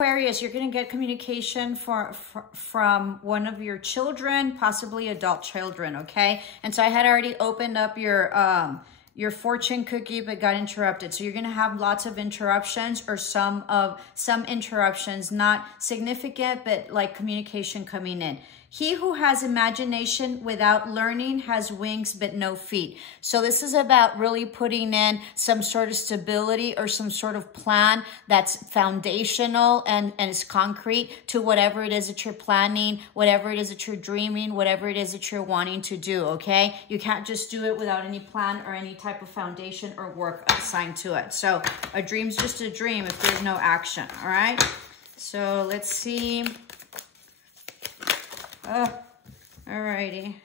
Aquarius, you're going to get communication from one of your children, possibly adult children, okay? And so I had already opened up your fortune cookie, but got interrupted. So you're going to have lots of interruptions, or some interruptions, not significant, but like communication coming in. He who has imagination without learning has wings but no feet. So this is about really putting in some sort of stability or some sort of plan that's foundational and is concrete to whatever it is that you're planning, whatever it is that you're dreaming, whatever it is that you're wanting to do, okay? You can't just do it without any plan or any type of foundation or work assigned to it. So a dream's just a dream if there's no action, all right? So let's see. Alrighty.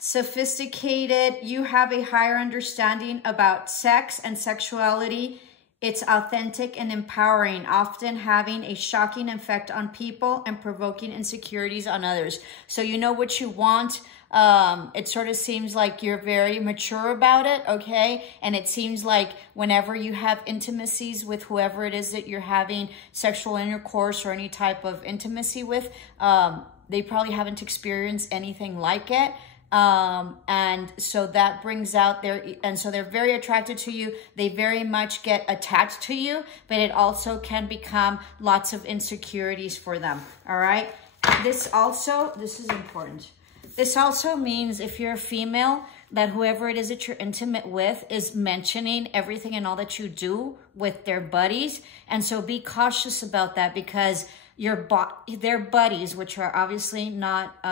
Sophisticated. You have a higher understanding about sex and sexuality. It's authentic and empowering, often having a shocking effect on people and provoking insecurities on others. So you know what you want. It sort of seems like you're very mature about it, okay? And it seems like whenever you have intimacies with whoever it is that you're having sexual intercourse or any type of intimacy with, they probably haven't experienced anything like it. And so that brings out so they're very attracted to you. They very much get attached to you, but it also can become lots of insecurities for them. All right. This is important. This also means if you're a female, that whoever it is that you're intimate with is mentioning everything and all that you do with their buddies. And so be cautious about that, because their buddies, which are obviously not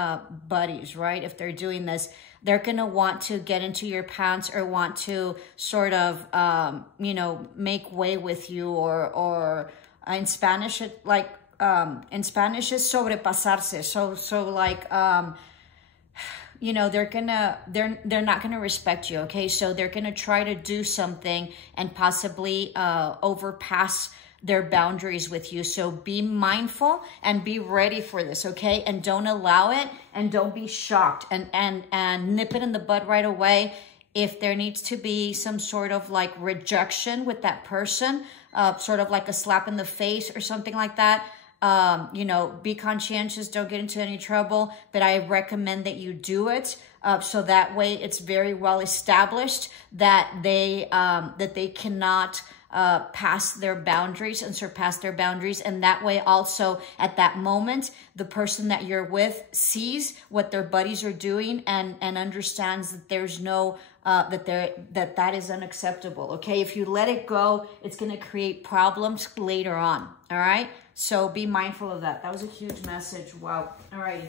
buddies, right? If they're doing this, they're going to want to get into your pants or want to sort of, make way with you, or in Spanish, in Spanish is sobrepasarse. So like, they're not gonna respect you, okay? So they're gonna try to do something and possibly overpass their boundaries with you. So be mindful and be ready for this, okay? And don't allow it, and don't be shocked, and nip it in the bud right away. If there needs to be some sort of like rejection with that person, sort of like a slap in the face or something like that, be conscientious, don't get into any trouble, but I recommend that you do it. So that way it's very well established that they cannot pass their boundaries and surpass their boundaries. And that way also at that moment, the person that you're with sees what their buddies are doing and understands that there's no, that is unacceptable. Okay. If you let it go, it's going to create problems later on. All right. So be mindful of that. That was a huge message. Wow. All righty.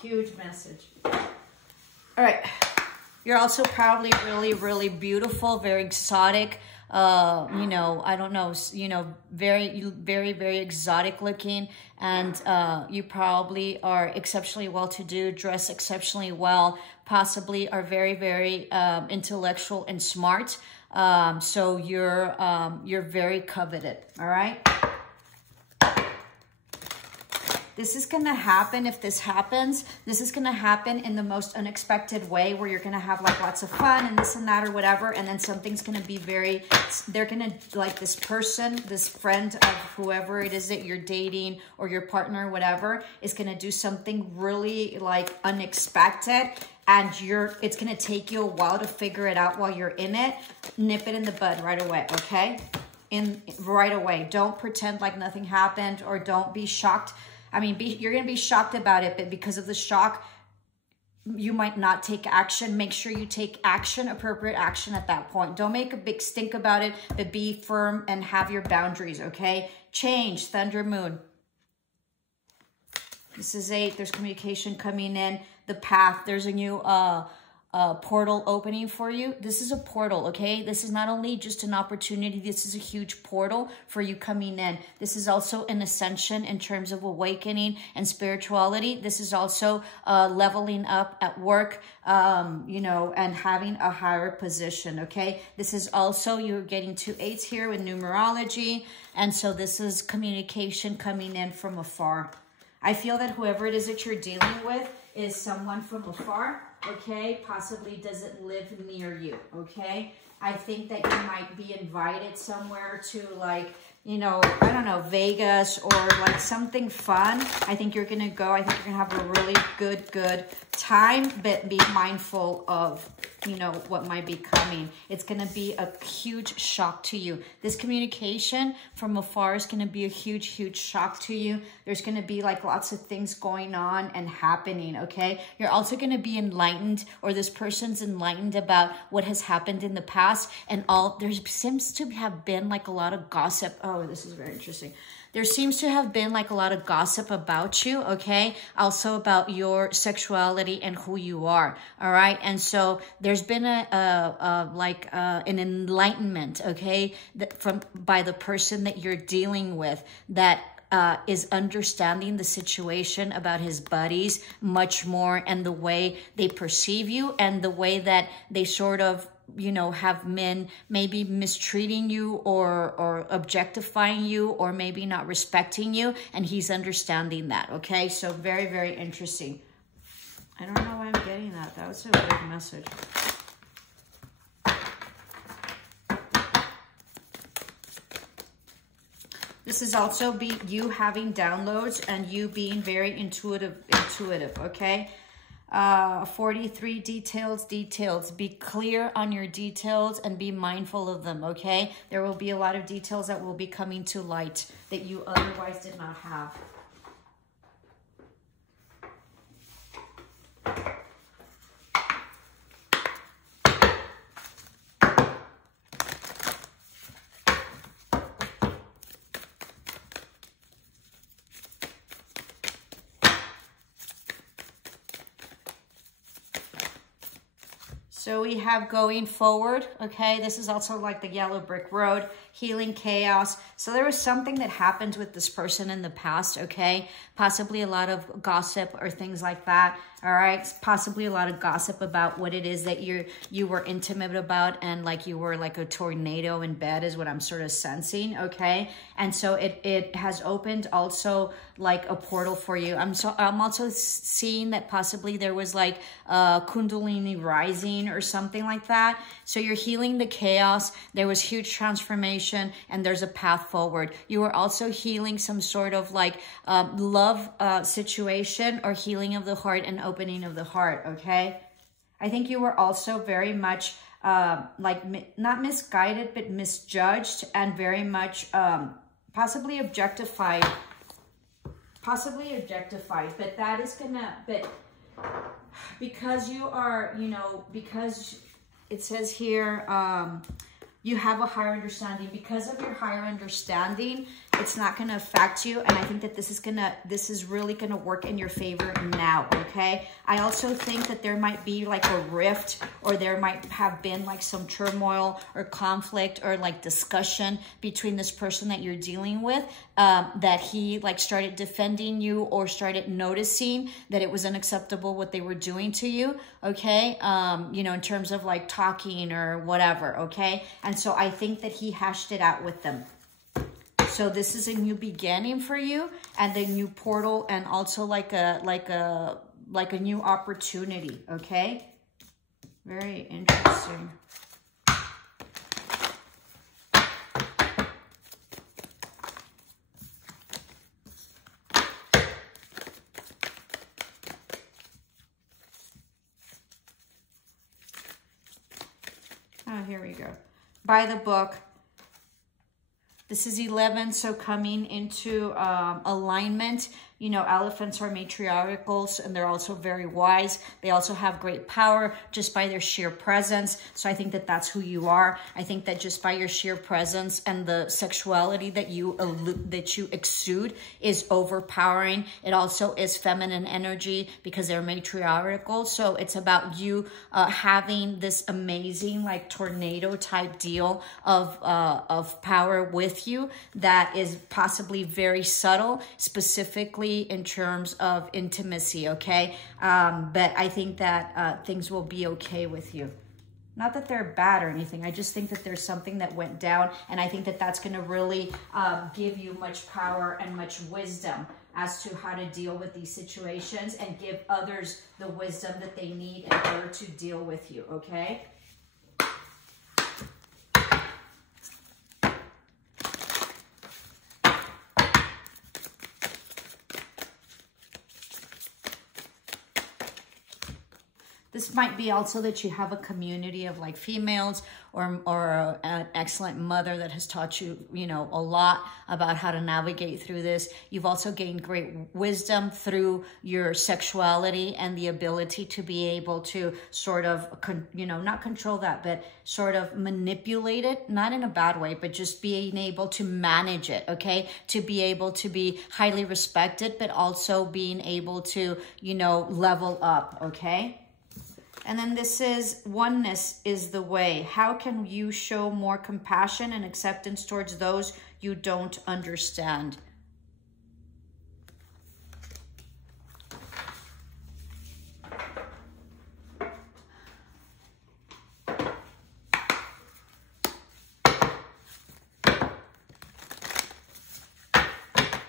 Huge message. All right. You're also probably really, really beautiful, very exotic, I don't know, very, very, very exotic looking. And you probably are exceptionally well-to-do, dress exceptionally well, possibly are very, very intellectual and smart. So you're very coveted. All right. This is going to happen. If this happens, this is going to happen in the most unexpected way, where you're going to have like lots of fun and this and that or whatever. And then something's going to be they're going to, like, this person, this friend of whoever it is that you're dating, or your partner or whatever, is going to do something really like unexpected. And it's going to take you a while to figure it out while you're in it. Nip it in the bud right away. Okay. Right away. Don't pretend like nothing happened, or don't be shocked. I mean, you're going to be shocked about it, but because of the shock, you might not take action. Make sure you take action, appropriate action at that point. Don't make a big stink about it, but be firm and have your boundaries, okay? Change, Thunder Moon. This is 8. There's communication coming in. The path, there's a new portal opening for you. This is a portal, okay? This is not only just an opportunity. This is a huge portal for you coming in. This is also an ascension in terms of awakening and spirituality. This is also leveling up at work, and having a higher position, okay? This is also, you're getting 2 8s here with numerology. And so this is communication coming in from afar. I feel that whoever it is that you're dealing with is someone from afar, okay? Possibly doesn't live near you, okay? I think that you might be invited somewhere to, like, you know, I don't know, Vegas or like something fun. I think you're going to go. I think you're going to have a really good time, but be mindful of, you know, what might be coming. It's going to be a huge shock to you. This communication from afar is going to be a huge shock to you. There's going to be like lots of things going on and happening, okay? You're also going to be enlightened, or this person's enlightened about what has happened in the past, and there seems to have been like a lot of gossip. Oh, this is very interesting. There seems to have been like a lot of gossip about you, okay? Also about your sexuality and who you are, all right? And so there's been an enlightenment, okay, by the person that you're dealing with, that is understanding the situation about his buddies much more, and the way they perceive you, and the way that they sort of, you know, have been maybe mistreating you or objectifying you, or maybe not respecting you, and he's understanding that, okay? So very interesting. I don't know why I'm getting that. That was a weird message. This is also you having downloads and you being very intuitive, okay? 43 details. Be clear on your details and be mindful of them, okay? There will be a lot of details that will be coming to light that you otherwise did not have. So we have going forward, okay? This is also like the yellow brick road, healing chaos. So there was something that happened with this person in the past, okay? Possibly a lot of gossip or things like that, all right? Possibly a lot of gossip about what it is that you were intimate about, and like you were like a tornado in bed is what I'm sort of sensing, okay? And so it has opened also like a portal for you. I'm also seeing that possibly there was like Kundalini rising or something like that. So you're healing the chaos. There was huge transformation, and there's a path forward. You are also healing some sort of like love situation, or healing of the heart and opening of the heart, okay? I think you were also very much like not misguided, but misjudged, and very much possibly objectified, but that is gonna, but because you are, you know, because it says here, you have a higher understanding. Because of your higher understanding, it's not going to affect you. And I think that this is really going to work in your favor now, okay? I also think that there might be like a rift, or there might have been like some turmoil or conflict or like discussion between this person that you're dealing with, that he like started defending you, or started noticing that it was unacceptable what they were doing to you, okay? You know, in terms of like talking or whatever, okay? And so I think that he hashed it out with them. So this is a new beginning for you, and a new portal, and also like a new opportunity, okay? Very interesting. Oh, here we go. By the book. This is 11, so coming into alignment. You know, elephants are matriarchals, and they're also very wise. They also have great power just by their sheer presence. So I think that that's who you are. I think that just by your sheer presence and the sexuality that you exude is overpowering. It also is feminine energy because they're matriarchal. So it's about you having this amazing like tornado type deal of power with you that is possibly very subtle, specifically in terms of intimacy, okay? But I think that things will be okay with you. Not that they're bad or anything. I just think that there's something that went down, and I think that that's going to really give you much power and much wisdom as to how to deal with these situations, and give others the wisdom that they need in order to deal with you, okay? This might be also that you have a community of like females or an excellent mother that has taught you, you know, a lot about how to navigate through this. You've also gained great wisdom through your sexuality and the ability to be able to sort of, you know, not control that, but sort of manipulate it, not in a bad way, but just being able to manage it, okay? To be able to be highly respected, but also being able to, you know, level up, okay? And then this is oneness is the way. How can you show more compassion and acceptance towards those you don't understand?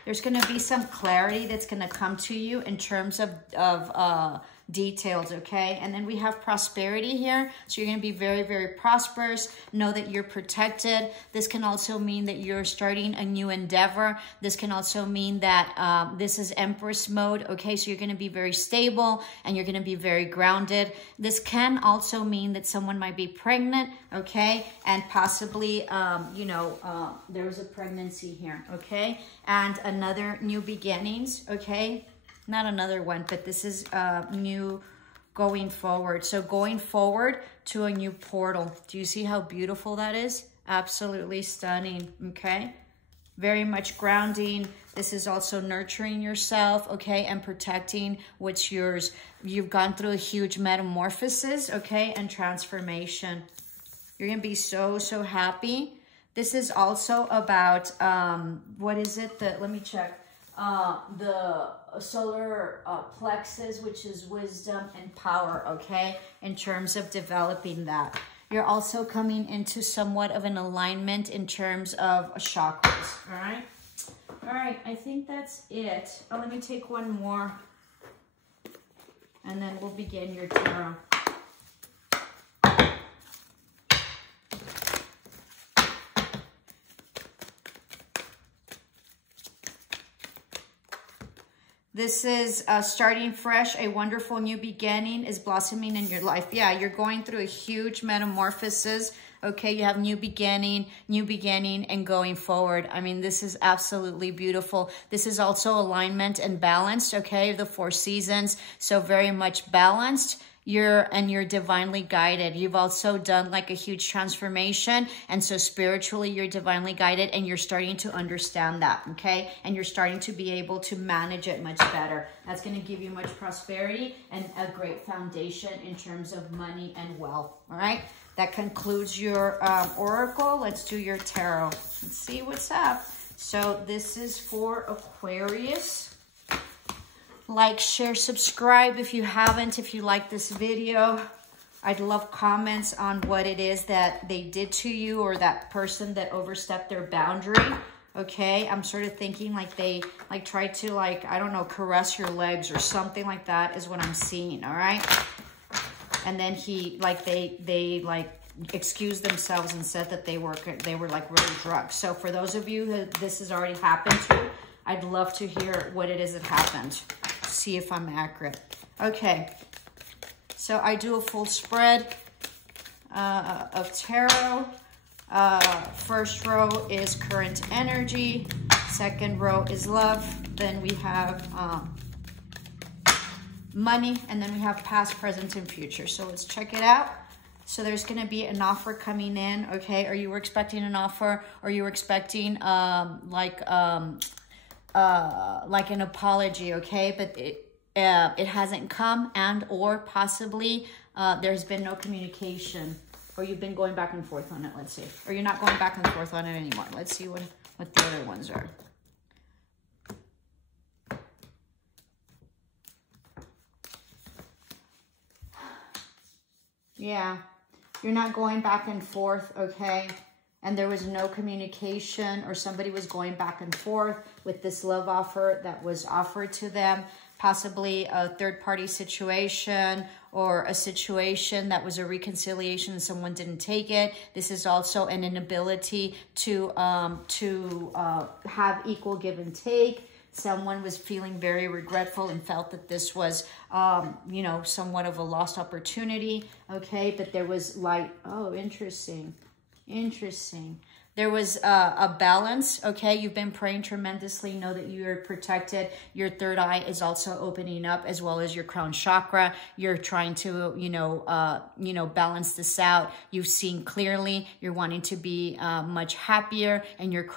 There's going to be some clarity that's going to come to you in terms of details, okay? And then we have prosperity here. So you're going to be very, very prosperous. Know that you're protected. This can also mean that you're starting a new endeavor. This can also mean that this is Empress mode, okay? So you're going to be very stable and you're going to be very grounded. This can also mean that someone might be pregnant, okay? And possibly, you know, there's a pregnancy here, okay? And another new beginnings, okay? Not another one, but this is new going forward. So going forward to a new portal. Do you see how beautiful that is? Absolutely stunning, okay? Very much grounding. This is also nurturing yourself, okay? And protecting what's yours. You've gone through a huge metamorphosis, okay? And transformation. You're going to be so, so happy. This is also about, what is it? Let me check. The solar plexus, which is wisdom and power, okay? In terms of developing that. You're also coming into somewhat of an alignment in terms of chakras, all right? All right, I think that's it. Oh, let me take one more. And then we'll begin your tarot. This is starting fresh, a wonderful new beginning is blossoming in your life. Yeah, you're going through a huge metamorphosis. Okay, you have new beginning, and going forward. I mean, this is absolutely beautiful. This is also alignment and balanced, okay, the 4 seasons. So very much balanced. You're divinely guided. You've also done like a huge transformation. And so spiritually, you're divinely guided and you're starting to understand that, okay? And you're starting to be able to manage it much better. That's going to give you much prosperity and a great foundation in terms of money and wealth, all right? That concludes your oracle. Let's do your tarot. Let's see what's up. So this is for Aquarius. Like, share, subscribe if you haven't, if you like this video. I'd love comments on what it is that they did to you or that person that overstepped their boundary. Okay, I'm sort of thinking like they like tried to like, I don't know, caress your legs or something like that is what I'm seeing, all right? And then he, like they like excused themselves and said that they were like really drunk. So for those of you who this has already happened to, I'd love to hear what it is that happened. See if I'm accurate. Okay, so I do a full spread of tarot. First row is current energy. Second row is love. Then we have money, and then we have past, present, and future. So let's check it out. So there's going to be an offer coming in, okay? Or you were expecting an offer, or you were expecting like an apology, okay? But it hasn't come, and or possibly there's been no communication, or you've been going back and forth on it. Let's see. Or you're not going back and forth on it anymore. Let's see what the other ones are. Yeah, you're not going back and forth, okay? And there was no communication, or somebody was going back and forth with this love offer that was offered to them, possibly a third-party situation or a situation that was a reconciliation and someone didn't take it. This is also an inability to have equal give and take. Someone was feeling very regretful and felt that this was, you know, somewhat of a lost opportunity, okay? But there was light. Oh, interesting. Interesting. There was a balance, okay? You've been praying tremendously. Know that you are protected. Your third eye is also opening up, as well as your crown chakra. You're trying to, you know, balance this out. You've seen clearly. You're wanting to be much happier, and you're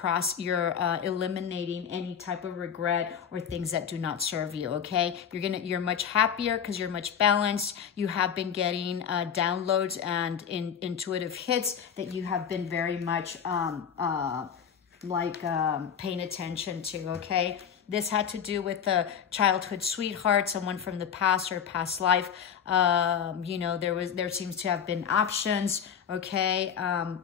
eliminating any type of regret or things that do not serve you, okay? You're much happier because you're much balanced. You have been getting downloads and intuitive hits that you have been very much paying attention to, okay? This had to do with the childhood sweetheart, someone from the past or past life. You know, there seems to have been options, okay?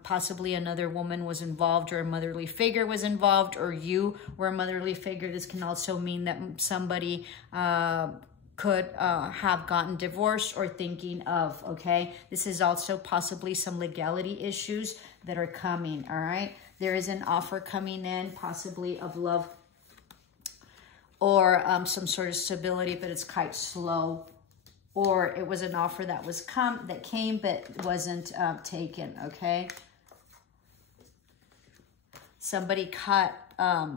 Possibly another woman was involved, or a motherly figure was involved, or you were a motherly figure. This can also mean that somebody could have gotten divorced or thinking of, okay? This is also possibly some legality issues that are coming, all right? There is an offer coming in, possibly of love or some sort of stability, but it's quite slow. Or it was an offer that came but wasn't taken, okay? Somebody cut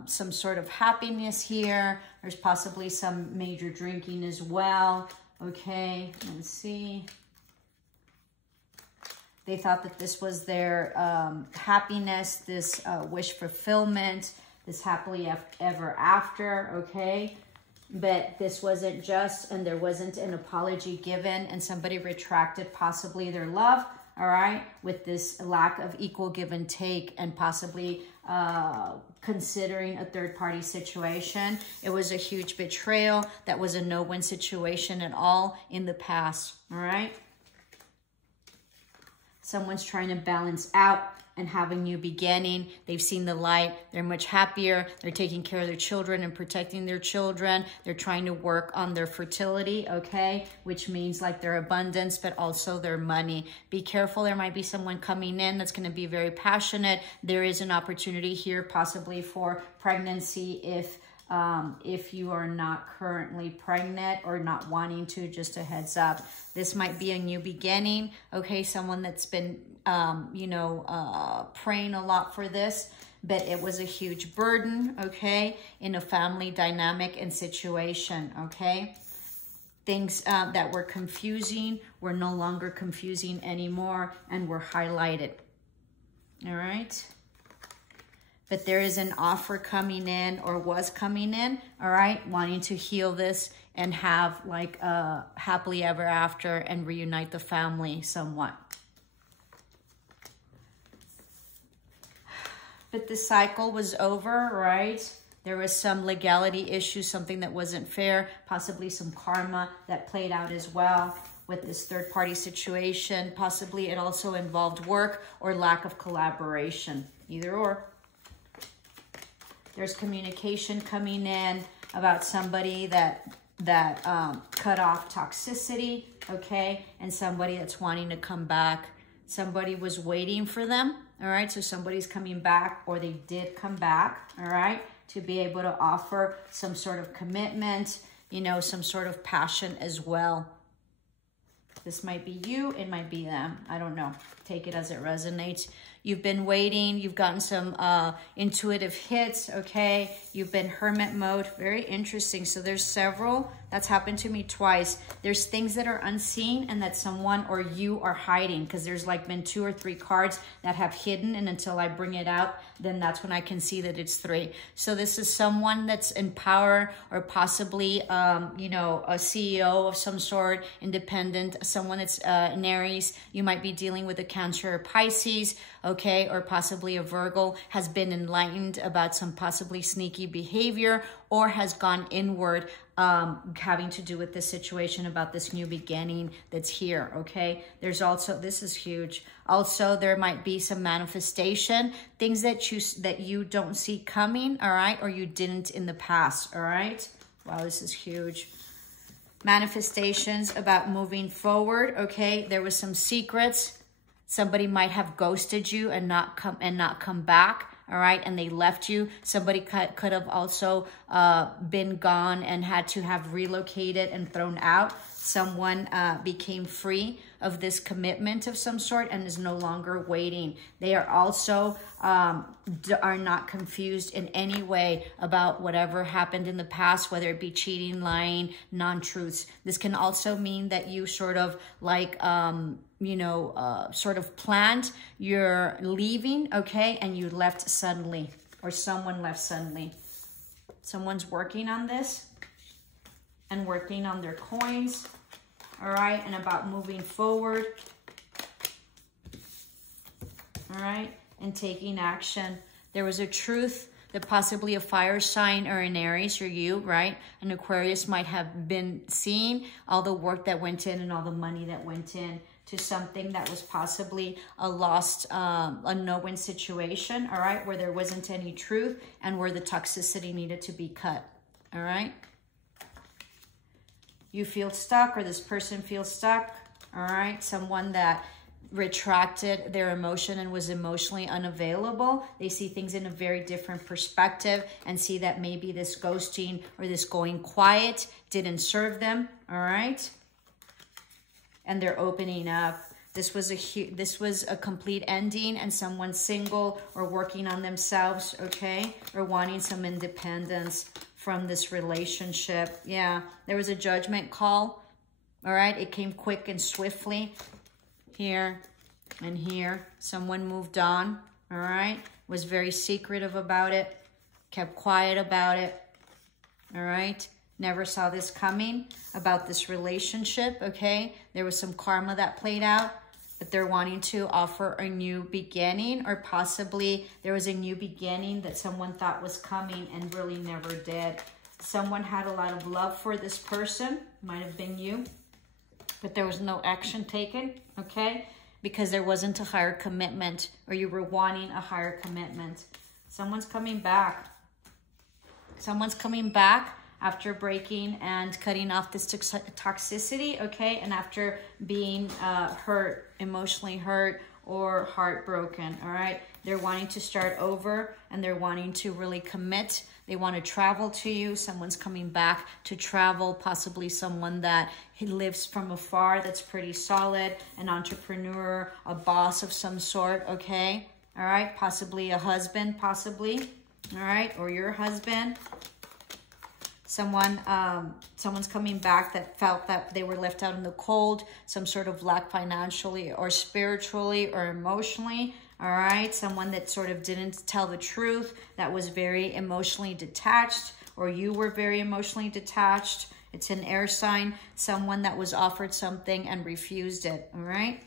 some sort of happiness here. There's possibly some major drinking as well, okay? Let's see. They thought that this was their happiness, this wish fulfillment, this happily ever after, okay? But this wasn't just, and there wasn't an apology given, and somebody retracted possibly their love, all right, with this lack of equal give and take, and possibly considering a third-party situation. It was a huge betrayal. That was a no-win situation at all in the past, all right? Someone's trying to balance out and have a new beginning. They've seen the light. They're much happier. They're taking care of their children and protecting their children. They're trying to work on their fertility, okay? Which means like their abundance, but also their money. Be careful. There might be someone coming in that's going to be very passionate. There is an opportunity here possibly for pregnancy if you are not currently pregnant or not wanting to, just a heads up. This might be a new beginning, okay? Someone that's been, praying a lot for this, but it was a huge burden, okay? In a family dynamic and situation, okay? Things that were confusing were no longer confusing anymore and were highlighted, all right? But there is an offer coming in, or was coming in, all right, wanting to heal this and have like a happily ever after and reunite the family somewhat. But the cycle was over, right? There was some legality issues, something that wasn't fair, possibly some karma that played out as well with this third-party situation. Possibly it also involved work or lack of collaboration, either or. There's communication coming in about somebody that cut off toxicity, okay? And somebody that's wanting to come back. Somebody was waiting for them, all right? So somebody's coming back, or they did come back, all right? To be able to offer some sort of commitment, you know, some sort of passion as well. This might be you, it might be them. I don't know. Take it as it resonates. You've been waiting. You've gotten some intuitive hits, okay? You've been hermit mode. Very interesting. So there's several. That's happened to me twice. There's things that are unseen and that someone or you are hiding, because there's like been 2 or 3 cards that have hidden, and until I bring it out, then that's when I can see that it's 3. So this is someone that's in power, or possibly, a CEO of some sort, independent, someone that's an Aries. You might be dealing with a Cancer or Pisces, okay, or possibly a Virgo, has been enlightened about some possibly sneaky behavior, or has gone inward, having to do with this situation about this new beginning that's here, okay? There's also, this is huge. Also, there might be some manifestation, things that you don't see coming, all right, or you didn't in the past, all right? Wow, this is huge. Manifestations about moving forward, okay? There was some secrets. Somebody might have ghosted you and not come back, all right, and they left you. Somebody could have also been gone and had to have relocated and thrown out. Someone became free of this commitment of some sort and is no longer waiting. They are also are not confused in any way about whatever happened in the past, whether it be cheating, lying, non-truths. This can also mean that you sort of like, sort of planned your leaving, okay, and you left suddenly, or someone left suddenly. Someone's working on this and working on their coins, all right, and about moving forward, all right, and taking action. There was a truth that possibly a fire sign or an Aries or you, right? An Aquarius might have been seeing all the work that went in and all the money that went in to something that was possibly a lost, a no-win situation, all right, where there wasn't any truth and where the toxicity needed to be cut, all right? You feel stuck, or this person feels stuck, all right? Someone that retracted their emotion and was emotionally unavailable. They see things in a very different perspective and see that maybe this ghosting or this going quiet didn't serve them, all right? And they're opening up. This was a complete ending, and someone's single or working on themselves, okay? Or wanting some independence from this relationship. Yeah, there was a judgment call, all right? It came quick and swiftly. Here and here, someone moved on, all right? Was very secretive about it, kept quiet about it, all right? Never saw this coming about this relationship, okay? There was some karma that played out, but they're wanting to offer a new beginning, or possibly there was a new beginning that someone thought was coming and really never did. Someone had a lot of love for this person, might have been you, but there was no action taken, okay? Because there wasn't a higher commitment, or you were wanting a higher commitment. Someone's coming back. Someone's coming back after breaking and cutting off this toxicity, okay? And after being hurt, emotionally hurt, or heartbroken, all right? They're wanting to start over, and they're wanting to really commit. They want to travel to you. Someone's coming back to travel, possibly someone that he lives from afar that's pretty solid, an entrepreneur, a boss of some sort, okay? All right, possibly a husband, possibly, all right, or your husband. Someone's coming back that felt that they were left out in the cold, some sort of lack financially or spiritually or emotionally, all right? Someone that sort of didn't tell the truth, that was very emotionally detached, or you were very emotionally detached. It's an air sign, someone that was offered something and refused it, all right?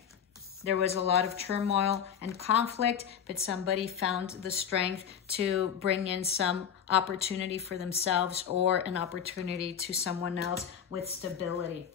There was a lot of turmoil and conflict, but somebody found the strength to bring in some opportunity for themselves or an opportunity to someone else with stability.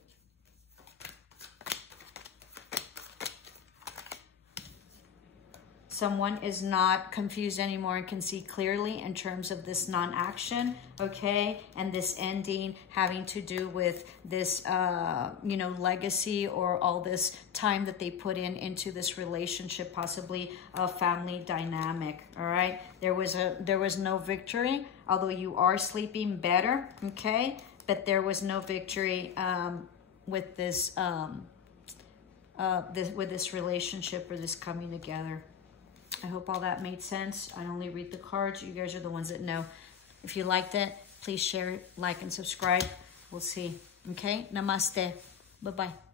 Someone is not confused anymore and can see clearly in terms of this non-action, okay? And this ending having to do with this, legacy, or all this time that they put into this relationship, possibly a family dynamic, all right? There was no victory, although you are sleeping better, okay? But there was no victory with this, with this relationship or this coming together. I hope all that made sense. I only read the cards. You guys are the ones that know. If you liked it, please share, like, and subscribe. We'll see. Okay? Namaste. Bye-bye.